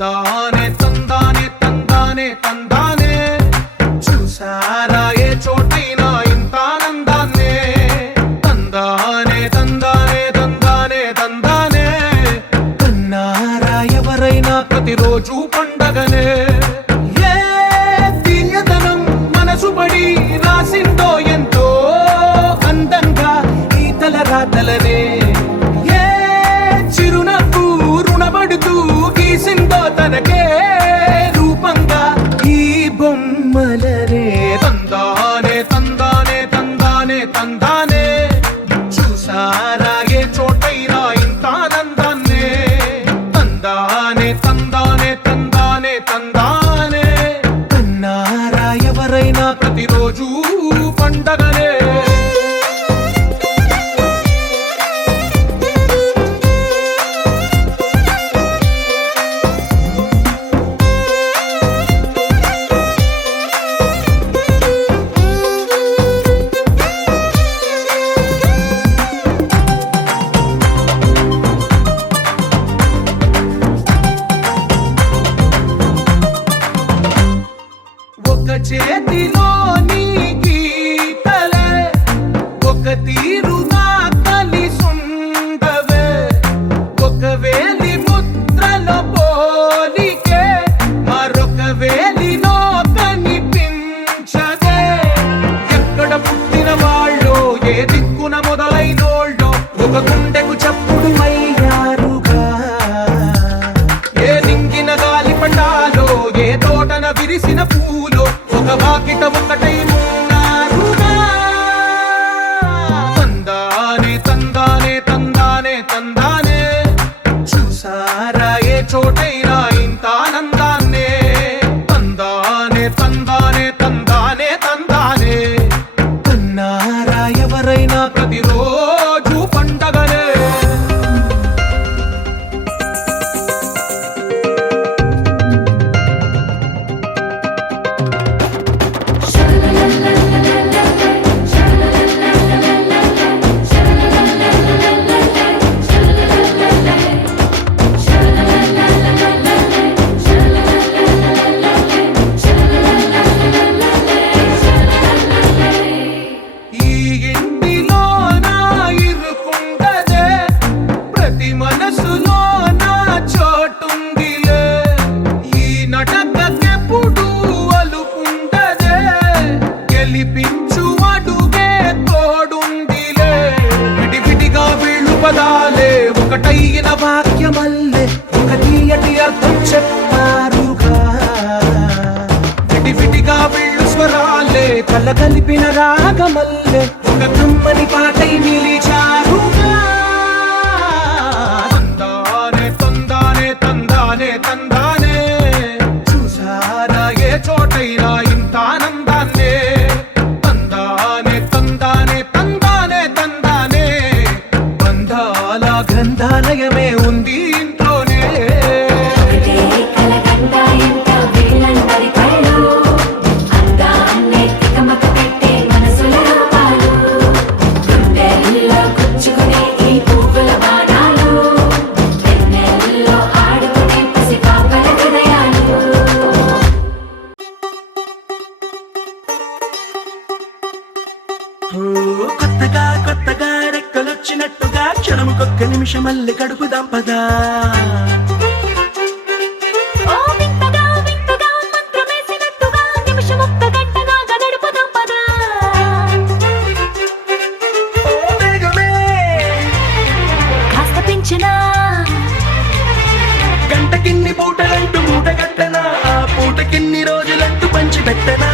తందానే తందానే తందానే తందానే చూసారా ఏ చోటైనా ఇంత ఆనందాన్నే తందానే తందానే తందానే తందానే కన్నారా ఎవరైనా ప్రతిరోజు పండగనే ఏ తీయదనం మనసు పడి రాసిందో ఎంతో అందంగా ఈ తలరాతలనే ఏ చిరునవ్వు రుణపడుతూ గీసిందో తనకే రూపంగా ఈ బొమ్మలనే తందానే తందానే తందానే తందానే చూసారా ఏ చోటైనా ఇంత ఆనందాన్నే తందానే తందానే తందానే తందానే కన్నారా ఎవరైనా ప్రతిరోజు పండగనే ఒక చేతిలో నీ గీతలే ఒక తీరుగా కలిసుండవే ఒక వేలి ముద్రలో పోలికే మరొక వేలిలో కనిపించదే ఎక్కడ పుట్టిన వాళ్ళో ఏ దిక్కున మొదలైనోళ్ళో ఒక గుండెకు చప్పుడు అయ్యారుగా ఏ నింగిన గాలి పండాలో ఏ తోటన విరిసిన పూలో ఒక వాకిట ఒకటై ఉన్నారుగా తందానే తందానే తందానే తందానే చూసారా ఏ చోటైనా ఇంత ఆనందాన్నే తందానే తందానే తందానే తందానే కన్నారా ఎవరైనా ప్రతిరోజు పండగనే ఈ ఇంటిలో నా ఇరుకుండదే ప్రతి మనసులో నా చోటుందిలే ఈ నటకెప్పుడు అలుకుండదే గెలిపించు అడుగే తోడుందిలే విడివిడిగా వీళ్ళు పదాలే ఒకటైన వాక్యమల్లే ఒక తీయటి అర్థం చెప్పారుగా విడివిడిగా వీళ్ళు స్వరాలే కల కలిపిన రాగమల్లే ఒక కమ్మని పాటై నిలిచారుగా తందానే తందానే తందానే తందానే చూసారా ఏ చోటైనా ఇంత ఆనందాన్నే తందానే తందానే తందానే తందానే బంధాల గ్రంథాలయమే ఉంది ఇంట్లోనే కొత్తగా కొత్తగా రెక్కలొచ్చినట్టుగా క్షణముకొక్క నిమిషం మళ్ళీ గడుపుదాం పదా ఓ వేగమే గంటకిన్ని పూటలంటూ మూటగట్టనా ఆ పూటకిన్ని రోజులంటూ పంచి పెట్టనా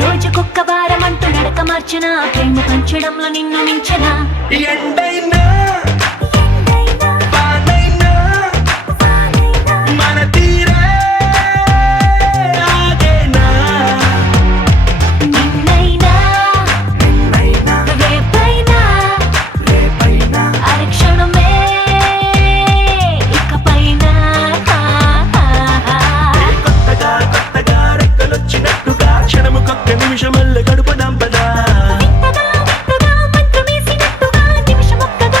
రోజుకొక్క వారం అంటూ నడక మార్చిన ప్రేమ పంచడంలో నిన్ను మించిన ఎండైనా వానైనా మన తీరే ఆగేనా నిన్నైనా రేపైనా అరక్షణమే ఇకపైన కొత్తగా కొత్తగా రెక్కలొచ్చినట్టుగా క్షణముకొక్క నిమిషం మళ్ళీ గడుపుదాం పదా మంత్రమేసినట్టుగా నిమిషమొక్కగా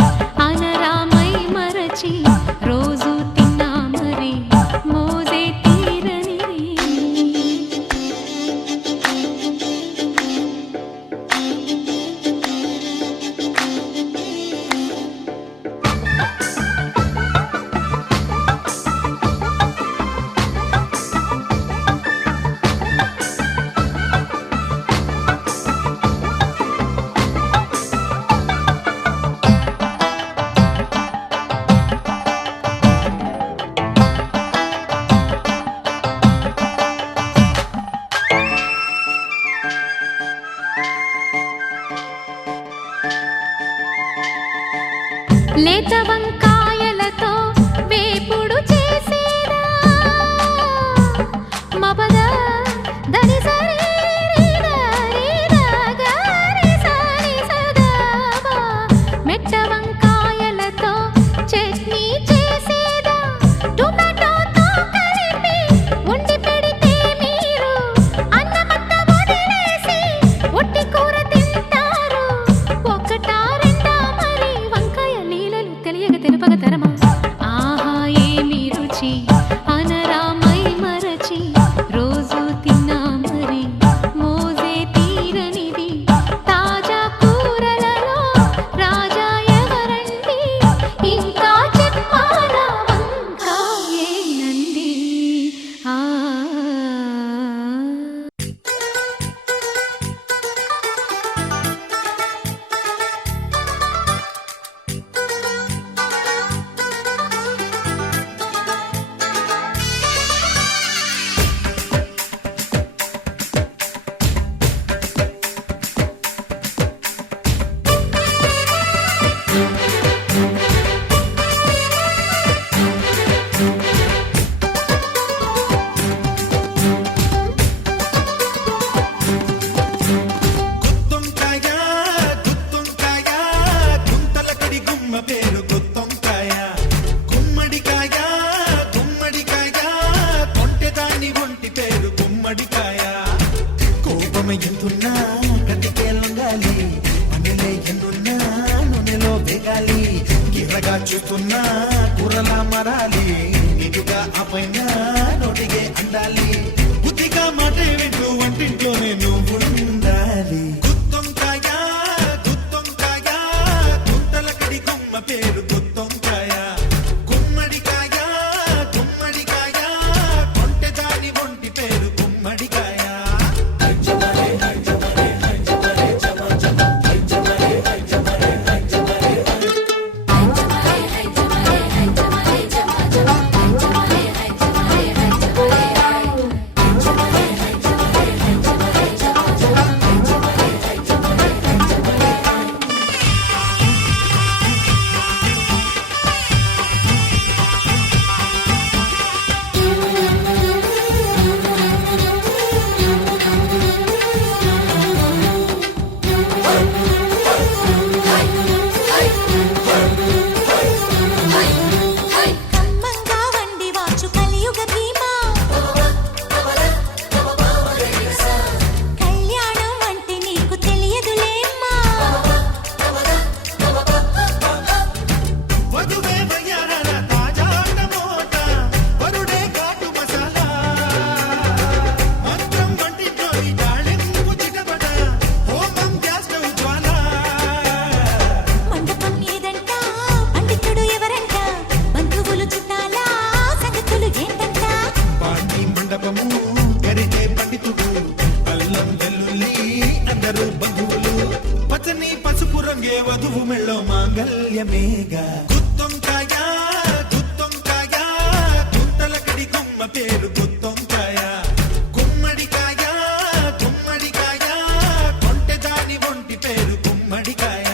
లేత వంకాయలతో వేపుడు చేసేదా మపద దని సరి మెట్ట వంకాయలతో చట్నీ చేసేదా టొమాటోతో కలిపి వండి పెడితే మీరు అన్నమంతా వదిలేసి ఒట్టి కూర తింటారు ఒకటా రెండా మరి వంకాయ లీలలు తెలియక తెలుపక తరమా ఆహా ఏమి రుచి అనరామై మరచి రోజు తిన్నా మరి మోజే తీరనిది తాజా కూరలలో రాజా ఎవరండి ఇంకా చెప్పాలా వంకాయేనండి ఆ గుత్తొంకాయ గుత్తొంకాయ గుంతలకడి గుమ్మ పేరు గుత్తొంకాయ గుమ్మడికాయ గుమ్మడికాయ కొంటెదాని ఒంటి పేరు గుమ్మడికాయ కోపమ ఎంతున్నా గట్టికే లొంగాలి పనిలే ఎన్నున్నా నూనెలో వేగాలి గిరగా చూస్తున్నా కూరలా మరాలి నిలుగా అపైన నోటిగే అండాలి బుద్ధిగా మాటే వింటూ వంటింట్లోనే నువ్వు ఉండాలి గుత్తొంకాయ గుత్తొంకాయ గుంతలకడి గుమ్మ పేరు గుత్తొంకాయ గుమ్మడికాయ గుమ్మడికాయ కొంటెదాని ఒంటి పేరు గుమ్మడికాయ కమ్మంగా వండి వాచు కలియుగ భీమా కళ్యాణం అంటే నీకు తెలియదులేమ్మా వధువే వయ్యారాల తాజా టమోటా వరుడే ఘాటు మసాలా మంత్రం వంటితో ఈ తాళింపు చిటపట హోమం గ్యాస్ స్టవ్ జ్వాల మండపం ఏదంట పండితుడు ఎవరంట బంధువులు చుట్టాలా సంగతులు ఏంటంట పాండి మండపము గరిటే పండితుడు అల్లం వెల్లుల్లి అందరూ బంధువులు పచ్చని పసుపు రంగే వధువు మెళ్ళో మాంగళ్యమేగా గుత్తొంకాయ గుత్తొంకాయ గుంతలకడి గుమ్మ పేరు గుత్తొంకాయ గుమ్మడికాయ గుమ్మడికాయ కొంటెదాని ఒంటి పేరు గుమ్మడికాయ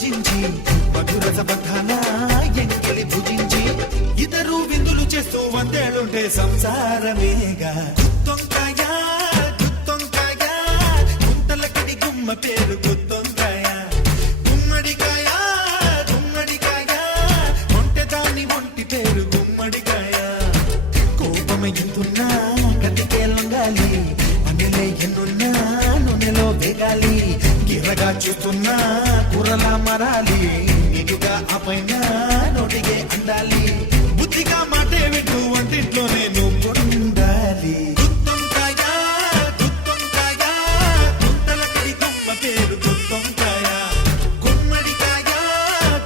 భజించి మధురస బంధాల ఎంకిలి భుజించి ఇతరు విందులు చేస్తూ వందేళ్ళుంటే సంసారమేగా గుత్తొంకాయ గుత్తొంకాయ గుంతలకడి గుమ్మ పేరు గుత్తొంకాయ గుమ్మడికాయ గుమ్మడికాయ ఒంటె దాని ఒంటి పేరు గుమ్మడికాయ కోపమయ్యుతున్నా గతికే లొంగాలి పనిలే ఎన్నున్నా నూనెలో వేగాలి గిరగా చూస్తున్నా కూరలా మరాలి నిలుగా అపైన నోటిగే అందాలి బుద్ధిగా మాటే వింటూ వంటింట్లో నేను ఉండాలి గుత్తొంకాయ గుత్తొంకాయ గుంతలకడి గుమ్మ పేరు గుత్తొంకాయ గుమ్మడికాయ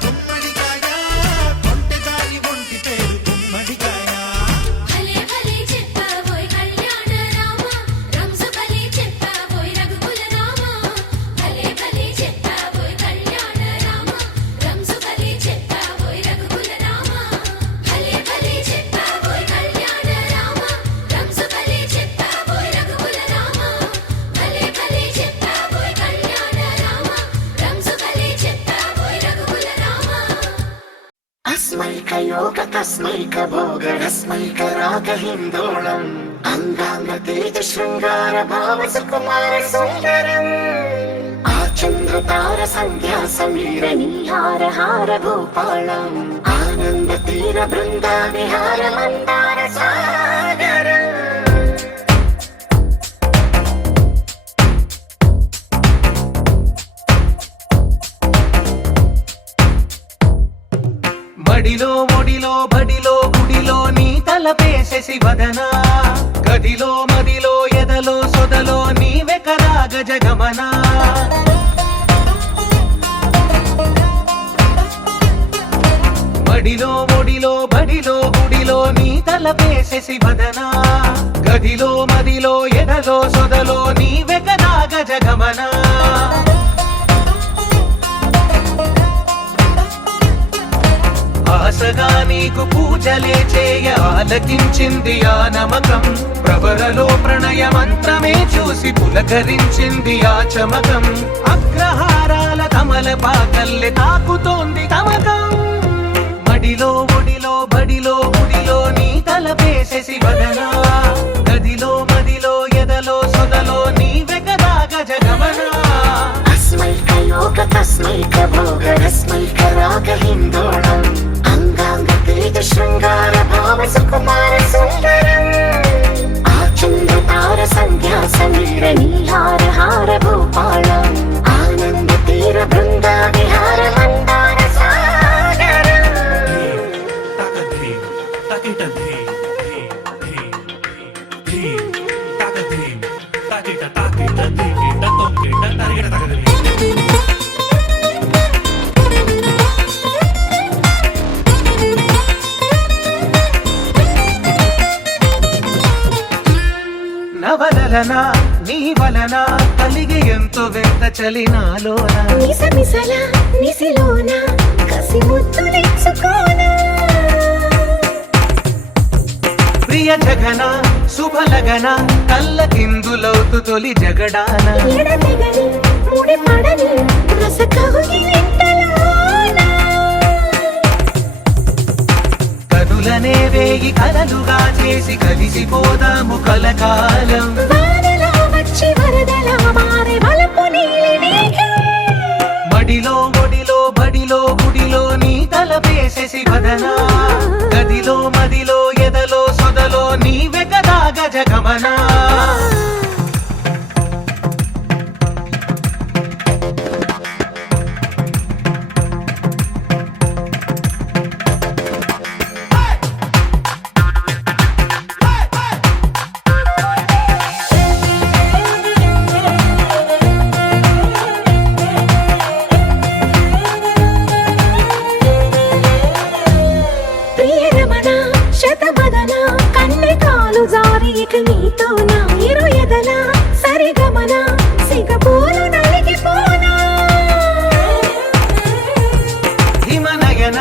గుమ్మడికాయ ఒంటె దాని ఒంటి పేరు గుమ్మడికాయ భలే భలే చెప్పబోయ్ కళ్యాణ రామ రంసు భలే చెప్పబోయ్ రఘుకుల రామ భలే భలే చెప్పబోయ్ కళ్యాణ రామ రంసు భలే చెప్పబోయ్ రఘుకుల రామ భలే భలే చెప్పబోయ్ కళ్యాణ రామ రంసు భలే చెప్పబోయ్ రఘుకుల రామ భలే భలే చెప్పబోయ్ కళ్యాణ రామ రంసు భలే చెప్పబోయ్ రఘుకుల రామ अस्मैकयोग तस्मैक भोग रस्मैक राग हिन्दोळम् अङ्गाङ्ग तेज शृङ्गार भाव सुकुमार सुन्दरम् आचन्द्र तार सन्ध्या समीर नीहार हार भूपालम् आनन्द तीर बृन्दा विहार मन्दार सागरम् మడిలో ఒడిలో బడిలో గుడిలో నీ తలపేసేసి వదనా గదిలో మదిలో ఎదలో సొదలో నీవే కదా గజగమనా మడిలో ఒడిలో బడిలో గుడిలో నీ తలపేసేసి వదనా గదిలో మదిలో ఎదలో సొదలో నీవే కదా గజగమనా ఆశగా నీకు పూజలే చేయ ఆలకించింది ఆ నమకం ప్రవరలో ప్రణయ మంత్రమే చూసి పులకరించింది ఆ చమకం అగ్రహారాల కమల పాకల్లె తాకుతోంది తమకం మడిలో ఒడిలో బడిలో గుడిలో నీ తలపేసేసి వదనా గదిలో మదిలో ఎదలో సొదలో నీవే కదా గజగమనా अस्मैकयोग तस्मैक भोग रस्मैक राग हिन्दोळम् अङ्गाङ्ग तेज शृङ्गार भाव सुकुमार सुन्दरम् आचन्द्र तार सन्ध्या समीर नीहार हार भूपालम् आनन्द तीर बृन्दा विहार मन्दार सागरम् నవలన నీ వలన కలిగి ఎంతో వెంత చలినాలోన నిసమిసల నిసిలోన కసి ముద్దులెచ్చుకోన ప్రియ జగన శుభలగన కళ్ళకిందులవుతు తొలి జగడాన ఎడతెగని ముడి పడని రసకవుని వెంటలోన కనులనే వేగి కలలుగా చేసి కలిసిపోదాము కలకాలం వానలా వచ్చి వరదలా మారే వలపు నీలి మేఘం మడిలో ఒడిలో బడిలో గుడిలో నీ తలపేసేసి వదనా గదిలో మదిలో ఎదలో సొదలో నీవే కదా గజగమనా ప్రియరమణ శతబదన కన్నె కాలు జారి ఇక నీతో నా ఇరు ఎదల సరిగమన సిగపూలు నలిగిపోనా హిమనయన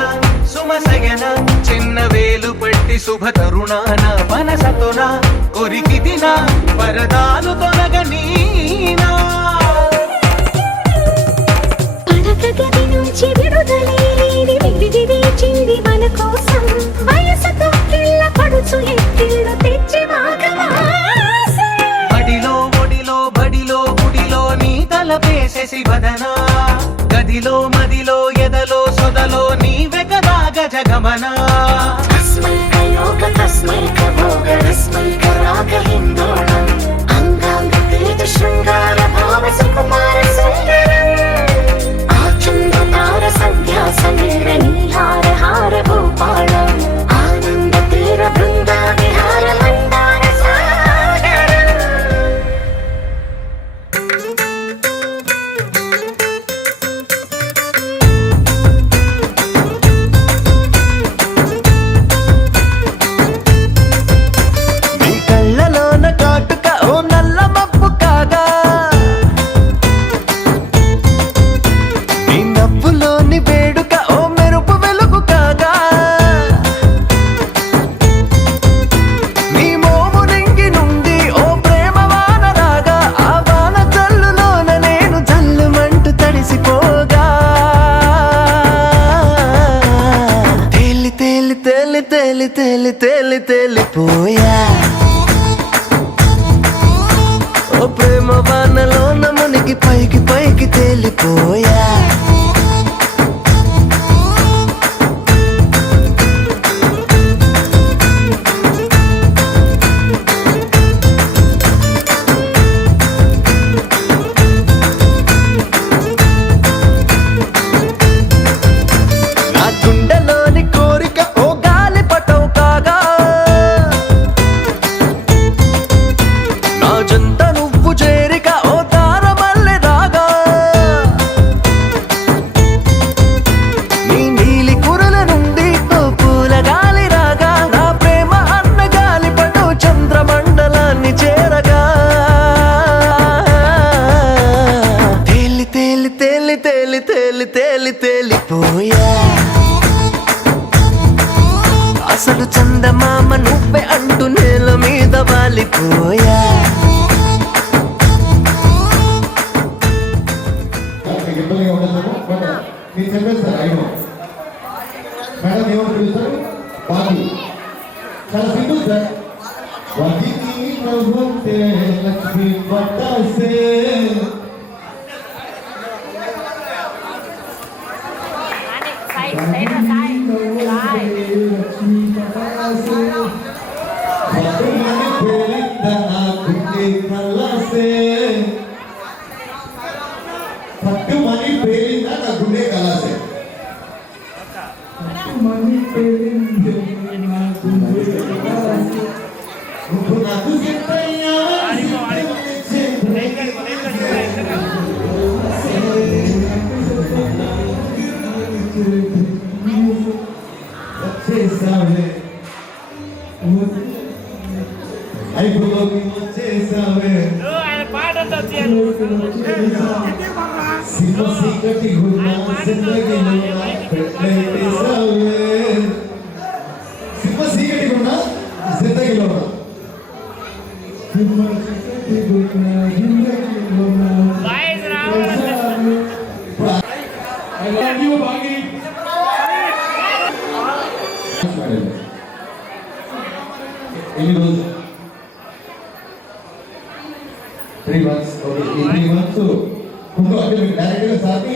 సుమసయన చిన్న వేలు పట్టి శుభ తరుణాన మనసతోన కొరికి దిన వరదాలు తొలగ నీనా పడక గది నుండి నుంచి విడుదలేని విడిది వేచింది మన కోసం వయసుతో కిళ్ళ పడుచు ఎత్తిళ్ళు తెచ్చి మాగవాసే బడిలో ఒడిలో బడిలో గుడిలో నీ తలపేసేసి వదనా గదిలో మదిలో ఎదలో సొదలో నీవే కదా గజగమనా తస్మై కయోగ తస్మై కభోగ రస్మై కరాగ హిందోళం అంగాంగ తేజ శృంగార భావ సుకుమార సుందరం ఆచంద తార సంధ్యా సమీర నీహార హార భూపాళం ఆనంద తీర బృందా విహార మందార సాగరం నీ కళ్ళలోన కాటుక ఓ నల్ల మబ్బు కాగా నీ నవ్వులోని వేడుక ఓ మెరుపు వెలుగు కాగా నీ మోము నింగి నుండి ఓ ప్రేమ వాన రాగా ఆ వాన జల్లులోన నేను జల్లుమంటూ తడిసిపోగా తేలి తేలి తేలి తేలి తేలి తేలి తేలిపోయా ఓ ప్రేమ వానలోన మునిగి పైకి పైకి తేలిపోయా నా గుండెలోని కోరిక ఓ గాలి పటం కాగా నా జంట నువ్వు చేరిక ఓ తారమల్లె రాగా నీ నీలి కురల నుండి ఓ పూల గాలి రాగా నా ప్రేమ అన్న గాలి పటం చంద్రమండలాన్ని చేరగా తేలి తేలి తేలి తేలి తేలి తేలి తేలిపోయా అసలు చందమామ నువ్వే అంటూ నేల మీద వాలిపోయా ఇబ్బందిగా ఉండదు బట్ మీరు చెప్పేది సార్ ఐనో మేడం ఏమని పిలుస్తారు బాబు చాలా సింపుల్ సార్ వదిని ప్రభుత్వ లక్ష్మీ పట్టాసే లక్ష్మీ పట్టాసే పట్టుమని పేరింత నా గుండె కల్లాసే పట్టుమని పేరింత నా గుండె కల్లాసే పట్టుమని పేరింత నా గుండె కల్లాసే నువ్వు నాకు చెప్పయ్యా వచ్చేసావే అయిపోలోకి వచ్చేసావే సింహ సీకటి గున్నా జిందగీలో పెట్టేసావే సింహ సీకటి గున్నా జిందగీలో సింహ సీకటి గున్నా జిందగీలో I love you, Bagi. ఎన్ని రోజులు 3 months ఓకే ఈ 3 months ఇంకో అంటే మీకు డైరెక్ట్గా సార్కి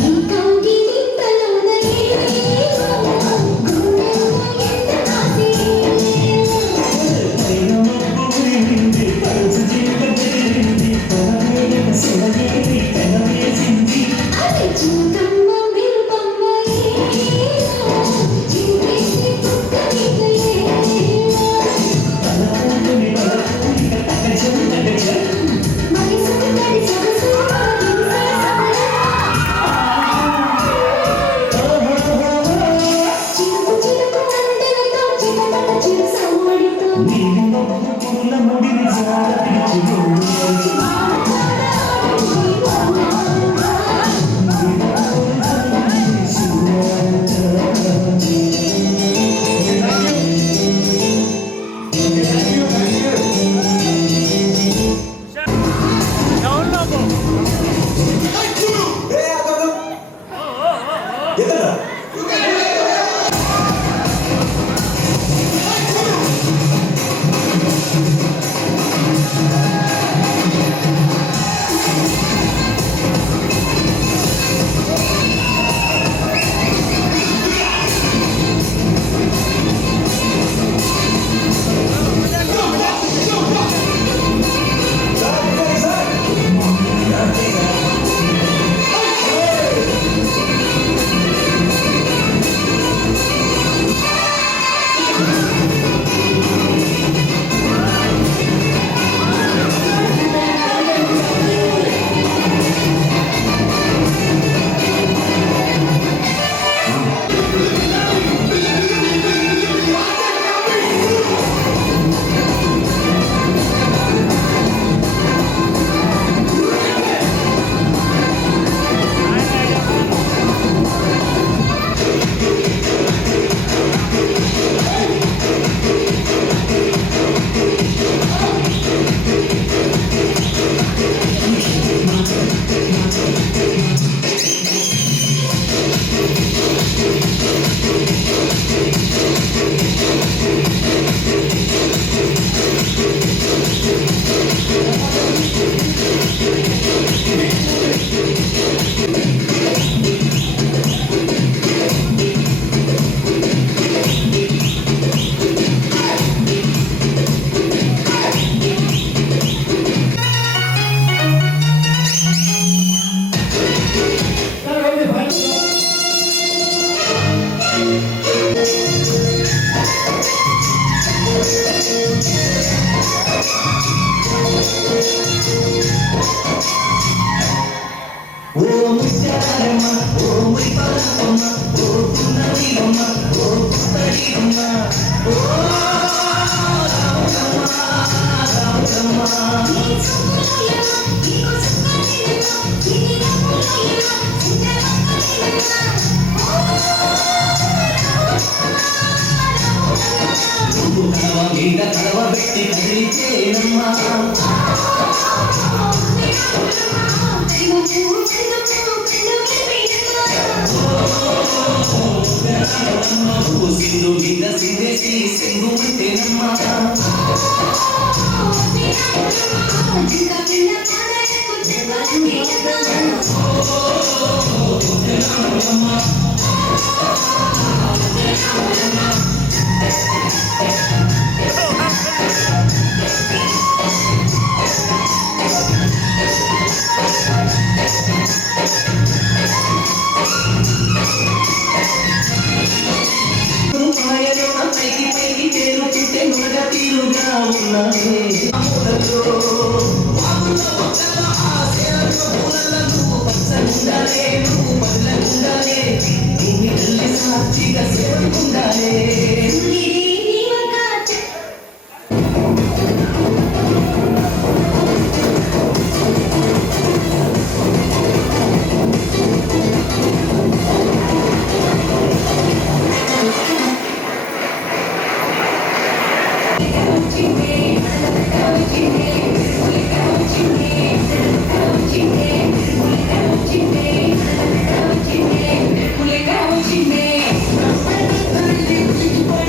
ఈ కౌగిలి తలోన ఏమో గుండెలో ఎంత కాసి అరే చూకమ్మ విరుపమ్మ ఏమో చింతేసి పుట్టనికయే మనసుకు తడి సొగసు చిలుకు చిలుకు అందెలతో చిలకల చిరు సవ్వడితో Let's go.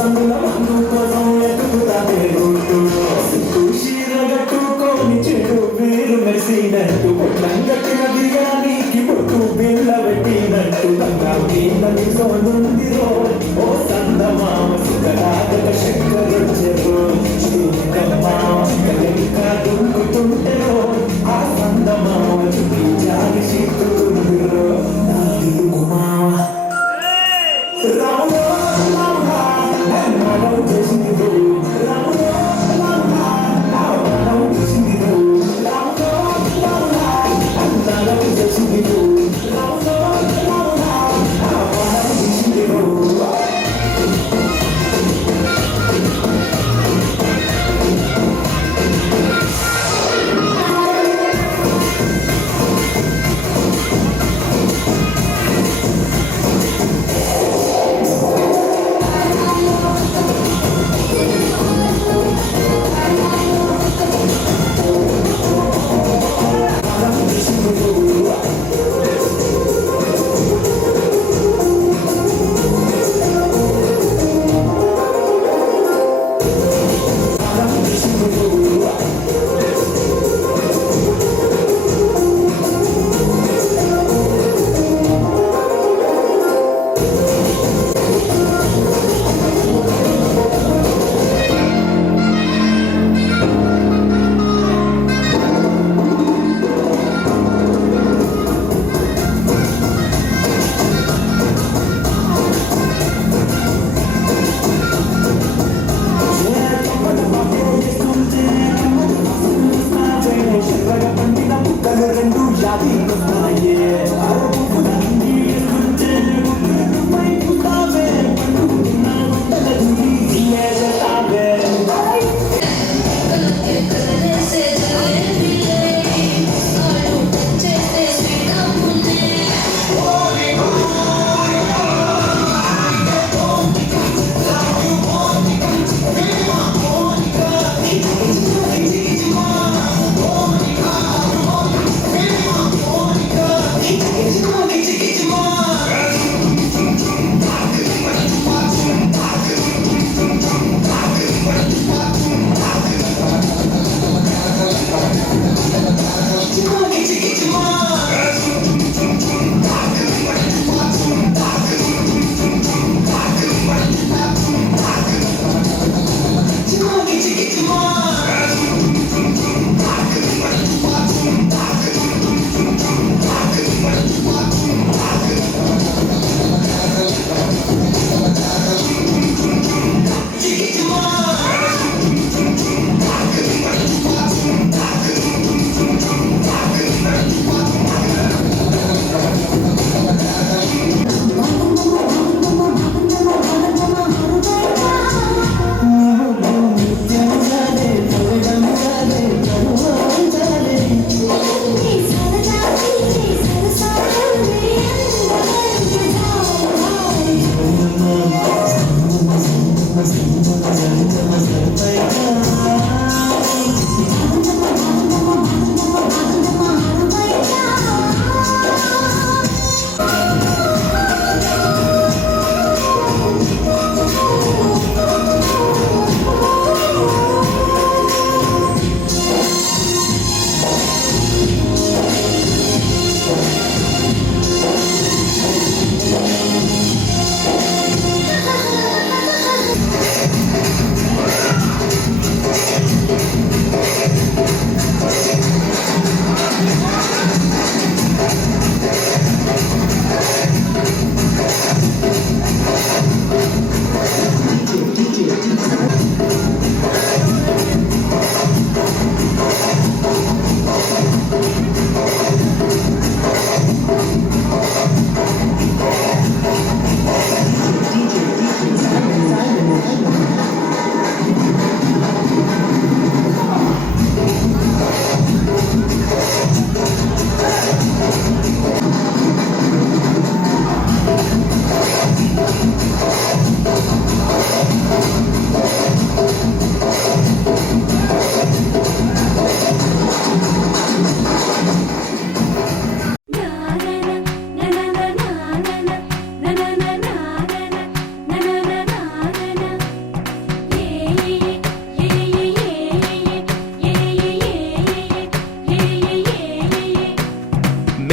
సందుల మందు కోసం ఎదుగుతానే రోడ్డు చీరగట్టుకొని చెడు పేరు మెరిసినట్టు పొట్టంగట్టిన దిగానికి పొట్టు బిల్ల పెట్టినట్టు తంగాని సోనుందిరో ఓ సందమామ సుఖరాగక శంకరొచ్చెరో దుంకుతుంటెరో ఆ సందమామ చుట్టి జాగి శీతుకుందిరో నా మామ రాములో రాములా చేసింది రాములో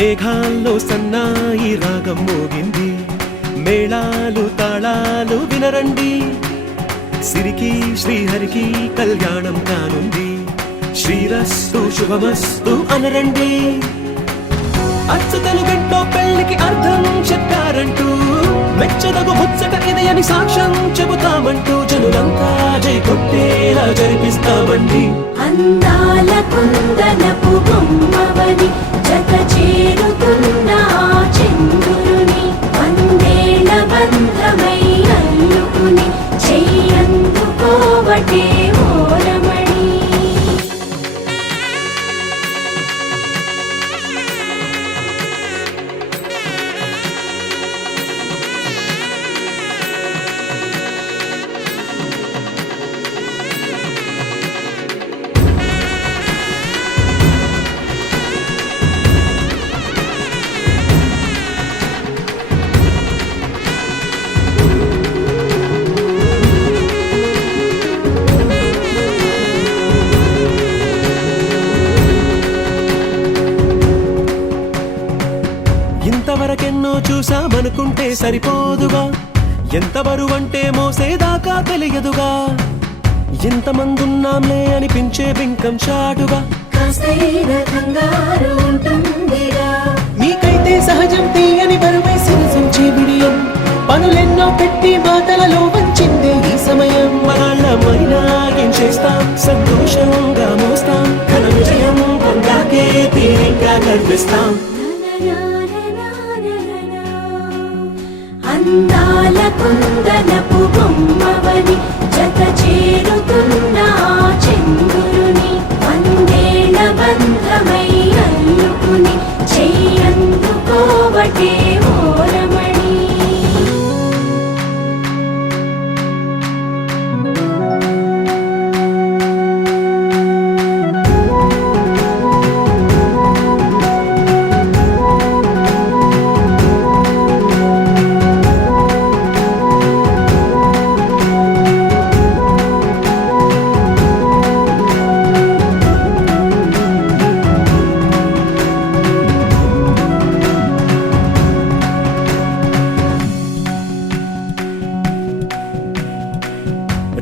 మేఘాల్లో సన్నాయి రాగం మోగింది, మేళాలు తాళాలు వినరండి, సిరికి శ్రీహరికి కళ్యాణం కానుంది, శ్రీరస్తు శుభమస్తు అనరండి. అచ్చు తెలుగింటో పెళ్లికి అర్థం చెప్పారంటూ, మెచ్చదగు ముచ్చట ఇది అని సాక్ష్యం చెబుతామంటూ, జనులంతా జై కొట్టేలా జరిపిస్తామండి. అందాల కుందనపు బొమ్మవని జత చేరుతున్న ఆ చంద్రుని, వందేళ్ల బంధమై అల్లుకుని చెయ్యందుకోవటే ఓరమణి. ఇంతవరకెన్నో చూసామనుకుంటే సరిపోదుగా, ఎంత బరువంటే మోసేదాకా తెలియదుగా, ఎంతమందున్నాంలే అనిపించే బింకం చాటుగా, కాస్తైన కంగారు ఉంటుందిగా. మీకైతే సహజం తీయని బరువై సిరసించే బిడియం, పనులెన్నో పెట్టి మాటలలో వంచిందే ఈ సమయం. మనాళ్ళమైనా ఏం చేస్తాం, సంతోషంగా మోస్తాం, ఘన విజయం పొందాకే తీరిగ్గా కనిపిస్తాం. అందాల కుందనపు బొమ్మవని జత చేరుతున్న ఆ చంద్రుని, వందేళ్ల బంధమై అల్లుకుని చెయ్యందుకోవటే ఓరమణి.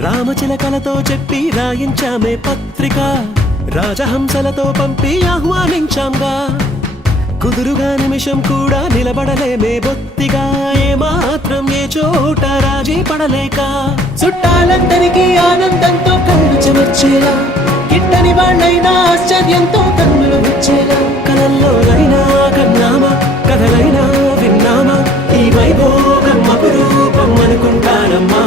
రామచిలకలతో చెప్పి రాయించామే పత్రిక, రాజహంసలతో పంపి ఆహ్వానించాంగా, కుదురుగా నిమిషం కూడా నిలబడలేమే బొత్తిగా, ఏమాత్రం ఏ చోట రాజీ పడలేక, చుట్టాలందరికీ ఆనందంతో కళ్ళు చెమర్చేలా, గిట్టని వాళ్ళైనా ఆశ్చర్యంతో కన్నులు వచ్చేలా, కలల్లోనైనా కన్నామా, కథలైనా విన్నామా, ఈ వైభోగం అపురూపం అనుకుంటానమ్మా.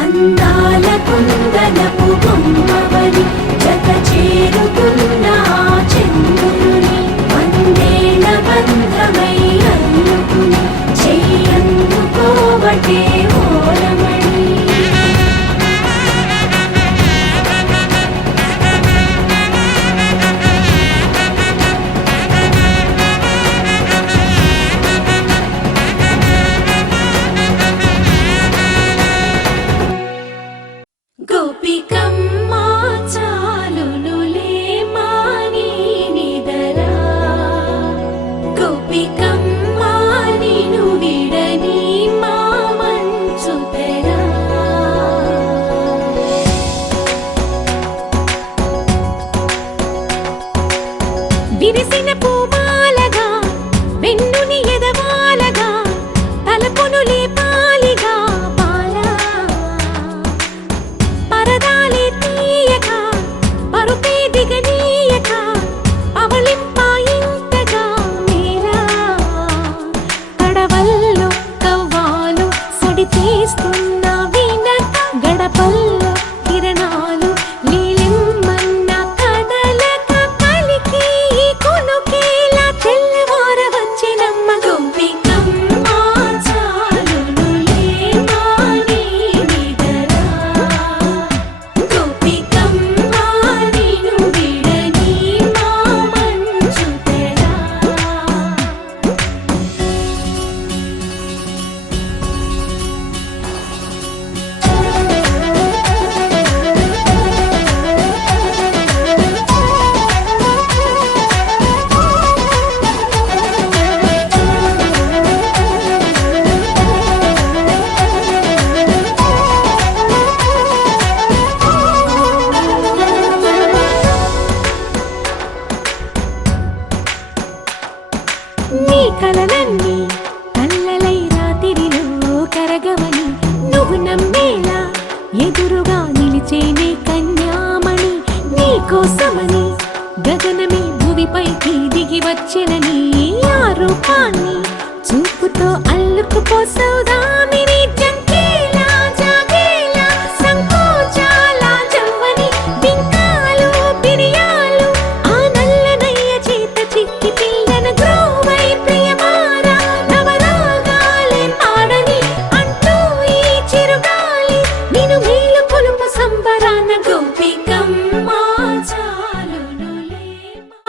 అందాల కుందనపు బొమ్మవని జత చేరుతున్న ఆ చంద్రుని, వందేళ్ల బంధమై అల్లుకుని చెయ్యందుకోవటే ఓరమణి. గోపికమ్మ చాలునులే మాని నిదరా, గోపికమ్మ నిను విడని మా భూమిపైకి దిగి వచ్చిన నీ ఆ రూపాన్ని చూపుతో అల్లుకుపోసౌదామిని